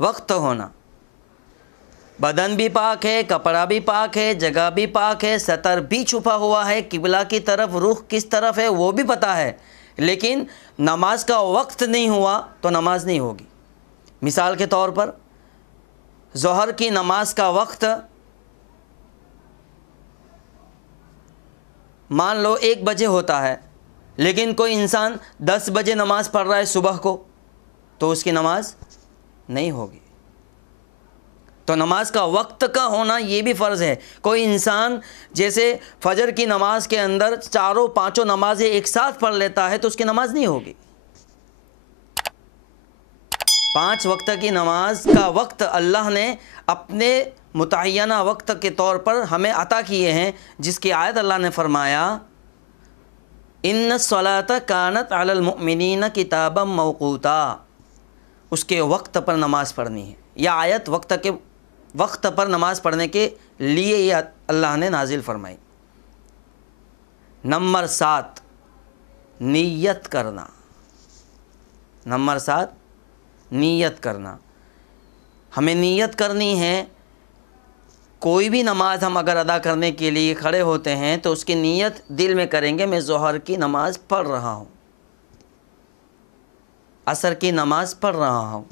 وقت ہونا، بدن بھی پاک ہے، کپڑا بھی پاک ہے، جگہ بھی پاک ہے، سطر بھی چھپا ہوا ہے، قبلہ کی طرف رخ کس طرف ہے وہ بھی پتہ ہے، لیکن نماز کا وقت نہیں ہوا تو نماز نہیں ہوگی۔ مثال کے طور پر ظہر کی نماز کا وقت مان لو 1 بجے ہوتا ہے، لیکن کوئی انسان 10 بجے نماز پڑھ رہا ہے صبح کو، تو اس کی نماز نہیں ہوگی۔ تو نماز کا وقت کا ہونا یہ بھی فرض ہے۔ کوئی انسان جیسے فجر کی نماز کے اندر 4-5 نمازیں ایک ساتھ پڑھ لیتا ہے تو اس کی نماز نہیں ہوگی۔ 5 وقت کی نماز کا وقت اللہ نے اپنے متعینہ وقت کے طور پر ہمیں عطا کیے ہیں، جس کی آیت اللہ نے فرمایا ان الصلاۃ کانت علی المؤمنین کتابا موقوتا، اس کے وقت پر نماز پڑھنی ہے۔ یہ آیت وقت پر نماز پڑھنے کے لیے یہ اللہ نے نازل فرمائی۔ نمبر 7 نیت کرنا۔ نمبر 7 نیت کرنا۔ ہمیں نیت کرنی ہے، کوئی بھی نماز ہم اگر ادا کرنے کے لیے کھڑے ہوتے ہیں تو اس کی نیت دل میں کریں گے، میں ظہر کی نماز پڑھ رہا ہوں، عصر کی نماز پڑھ رہا ہوں۔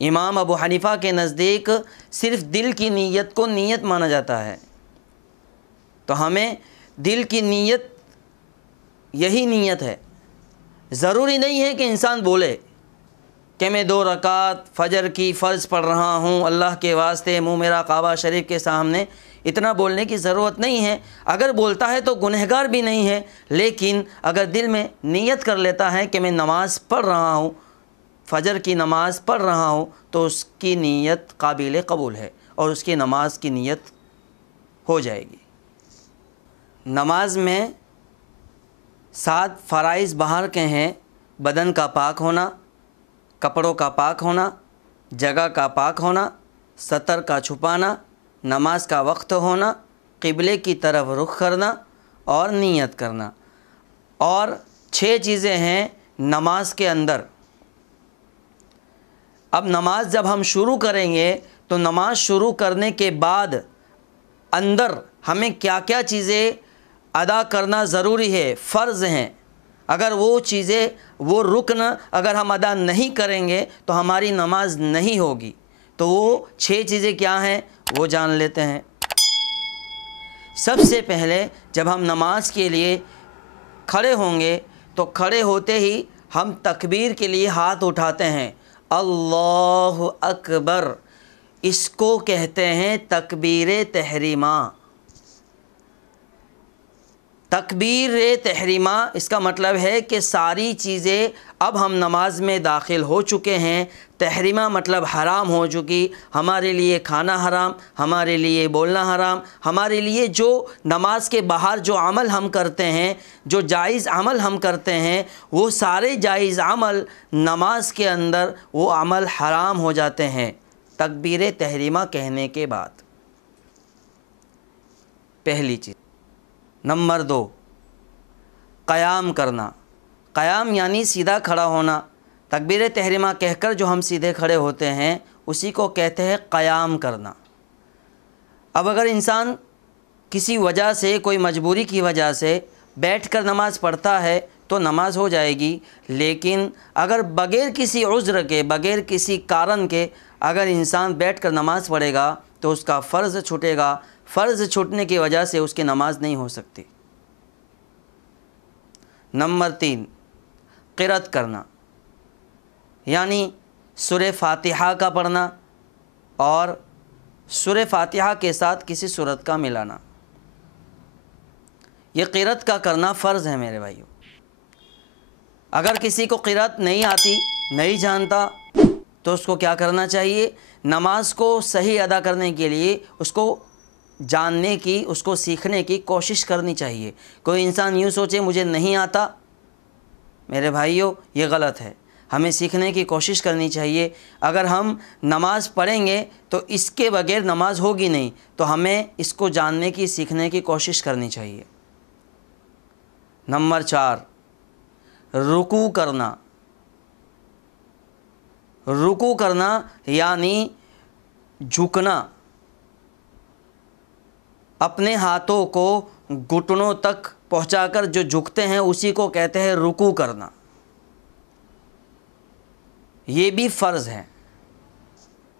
امام ابو حنیفہ کے نزدیک صرف دل کی نیت کو نیت مانا جاتا ہے، تو ہمیں دل کی نیت یہی نیت ہے۔ ضروری نہیں ہے کہ انسان بولے کہ میں 2 رکعت فجر کی فرض پڑھ رہا ہوں اللہ کے واسطے، منہ میرا کعبہ شریف کے سامنے، اتنا بولنے کی ضرورت نہیں ہے۔ اگر بولتا ہے تو گنہگار بھی نہیں ہے، لیکن اگر دل میں نیت کر لیتا ہے کہ میں نماز پڑھ رہا ہوں، فجر کی نماز پڑھ رہا ہوں، تو اس کی نیت قابل قبول ہے اور اس کی نماز کی نیت ہو جائے گی۔ نماز میں 7 فرائض باہر کے ہیں: بدن کا پاک ہونا، کپڑوں کا پاک ہونا، جگہ کا پاک ہونا، سطر کا چھپانا، نماز کا وقت ہونا، قبلے کی طرف رخ کرنا اور نیت کرنا۔ اور 6 چیزیں ہیں نماز کے اندر۔ اب نماز جب ہم شروع کریں گے تو نماز شروع کرنے کے بعد اندر ہمیں کیا کیا چیزیں ادا کرنا ضروری ہے، فرض ہیں، اگر وہ چیزیں، وہ رکن اگر ہم ادا نہیں کریں گے تو ہماری نماز نہیں ہوگی۔ تو وہ 6 چیزیں کیا ہیں وہ جان لیتے ہیں۔ سب سے پہلے جب ہم نماز کے لیے کھڑے ہوں گے تو کھڑے ہوتے ہی ہم تکبیر کے لیے ہاتھ اٹھاتے ہیں، اللہ اکبر، اس کو کہتے ہیں تکبیر تحریمہ۔ تکبیر تحریمہ اس کا مطلب ہے کہ ساری چیزیں اب ہم نماز میں داخل ہو چکے ہیں۔ تحریمہ مطلب حرام ہو چکی، ہمارے لیے کھانا حرام، ہمارے لیے بولنا حرام، ہمارے لیے جو نماز کے باہر جو عمل ہم کرتے ہیں، جو جائز عمل ہم کرتے ہیں، وہ سارے جائز عمل نماز کے اندر وہ عمل حرام ہو جاتے ہیں تکبیر تحریمہ کہنے کے بعد۔ پہلی چیز۔ نمبر 2 قیام کرنا۔ قیام یعنی سیدھا کھڑا ہونا۔ تکبیر تحریمہ کہہ کر جو ہم سیدھے کھڑے ہوتے ہیں اسی کو کہتے ہیں قیام کرنا۔ اب اگر انسان کسی وجہ سے، کوئی مجبوری کی وجہ سے بیٹھ کر نماز پڑھتا ہے تو نماز ہو جائے گی، لیکن اگر بغیر کسی عذر کے، بغیر کسی کارن کے اگر انسان بیٹھ کر نماز پڑھے گا تو اس کا فرض چھوٹے گا، فرض چھوٹنے کی وجہ سے اس کی نماز نہیں ہو سکتی۔ نمبر 3 قرأت کرنا، یعنی سورہ فاتحہ کا پڑھنا اور سورہ فاتحہ کے ساتھ کسی سورت کا ملانا۔ یہ قرأت کا کرنا فرض ہے میرے بھائیو۔ اگر کسی کو قرأت نہیں آتی، نہیں جانتا، تو اس کو کیا کرنا چاہیے؟ نماز کو صحیح ادا کرنے کے لیے اس کو جاننے کی، اس کو سیکھنے کی کوشش کرنی چاہیے۔ کوئی انسان یوں سوچے مجھے نہیں آتا، میرے بھائیو یہ غلط ہے۔ ہمیں سیکھنے کی کوشش کرنی چاہیے۔ اگر ہم نماز پڑھیں گے تو اس کے بغیر نماز ہوگی نہیں، تو ہمیں اس کو جاننے کی، سیکھنے کی کوشش کرنی چاہیے۔ نمبر 4 رکوع کرنا۔ رکوع کرنا یعنی جھکنا، اپنے ہاتھوں کو گھٹنوں تک پہنچا کر جو جھکتے ہیں اسی کو کہتے ہیں رکوع کرنا، یہ بھی فرض ہے۔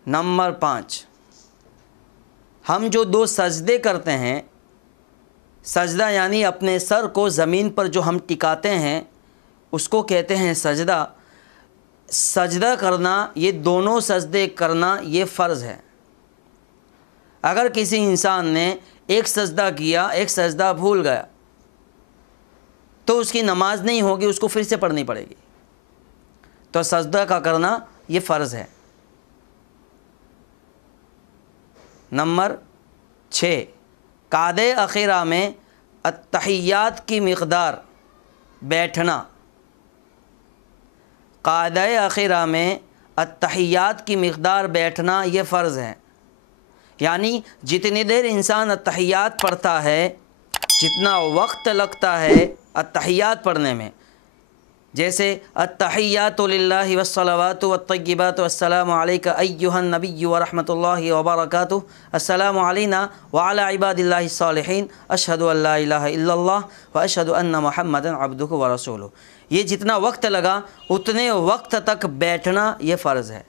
نمبر 5، ہم جو 2 سجدے کرتے ہیں، سجدہ یعنی اپنے سر کو زمین پر جو ہم ٹکاتے ہیں اس کو کہتے ہیں سجدہ۔ سجدہ کرنا، یہ دونوں سجدے کرنا یہ فرض ہے۔ اگر کسی انسان نے ایک سجدہ کیا، ایک سجدہ بھول گیا تو اس کی نماز نہیں ہوگی، اس کو پھر سے پڑھنی پڑے گی۔ تو سجدہ کا کرنا یہ فرض ہے۔ نمبر 6، قعدہ اخیرہ میں التحیات کی مقدار بیٹھنا۔ قعدہ اخیرہ میں التحیات کی مقدار بیٹھنا یہ فرض ہے، یعنی جتنی دیر انسان التحیات پڑھتا ہے، جتنا وقت لگتا ہے التحیات پڑھنے میں، جیسے التحیات للہ والصلوات والطیبات والسلام علیک ایہا النبی ورحمۃ اللہ وبرکاتہ، السلام علینا وعلی عباد اللہ الصالحین، اشہد ان لا الہ الا اللہ واشہد ان محمدا عبدہ ورسولہ، یہ جتنا وقت لگا اتنے وقت تک بیٹھنا یہ فرض ہے۔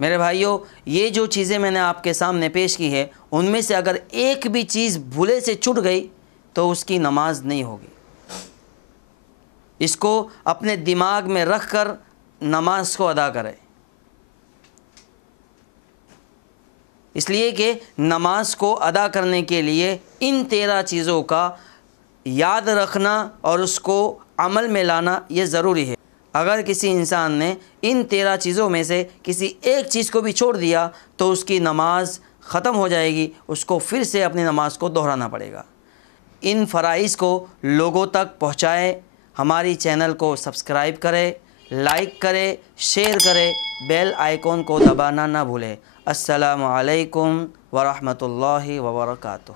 میرے بھائیوں، یہ جو چیزیں میں نے آپ کے سامنے پیش کی ہے ان میں سے اگر ایک بھی چیز بھولے سے چھوٹ گئی تو اس کی نماز نہیں ہوگی۔ اس کو اپنے دماغ میں رکھ کر نماز کو ادا کرے، اس لیے کہ نماز کو ادا کرنے کے لیے ان 13 چیزوں کا یاد رکھنا اور اس کو عمل میں لانا یہ ضروری ہے۔ اگر کسی انسان نے ان 13 چیزوں میں سے کسی ایک چیز کو بھی چھوڑ دیا تو اس کی نماز ختم ہو جائے گی، اس کو پھر سے اپنی نماز کو دہرانا پڑے گا۔ ان فرائض کو لوگوں تک پہنچائے، ہماری چینل کو سبسکرائب کرے، لائک کرے، شیئر کرے، بیل آئیکن کو دبانا نہ بھولے۔ السلام علیکم ورحمۃ اللہ وبرکاتہ۔